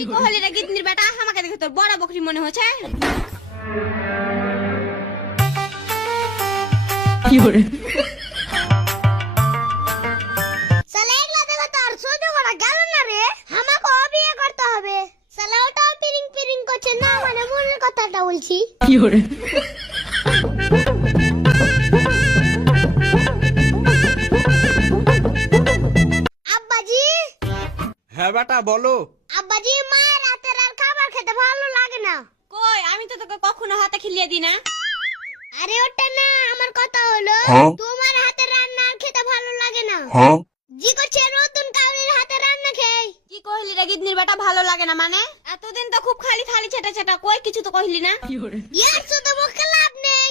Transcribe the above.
কি কহলি রে গিন্নির বেটা, আমাকে দেখে তোর বড় বকরি মনে হচ্ছে। কি করে সালা এগুলা দেখো তো আর সহ্য করা গেল না রে, আমাকে বিয়ে করতে হবে। সালা ওটাও পিরিং পিরিং করছে না, মানে মনের কথাটা বলছি। কি করে আব্বাজি, হ্যাঁ বেটা বলো। আব্বাজি মায়ের হাতের আর খাবার খেতে ভালো লাগে না। কই আমি তো তোকে কখনো হাতে খিলিয়ে দিই না। আরে ওটা না, আমার কথা হলো তোমার হাতের রান্না আর খেতে ভালো লাগে না। জি করছে নতুন কাউরির হাতে রান্না খেয়ে। কি কহলি রে গিন্নির বেটা ভালো লাগে না মানে? এতদিন তো খুব খালি থালি ছেটা ছেটা, কই কিছু তো কইলি না। কি করে ইয়ার শুধু মুখে লাভ নেই,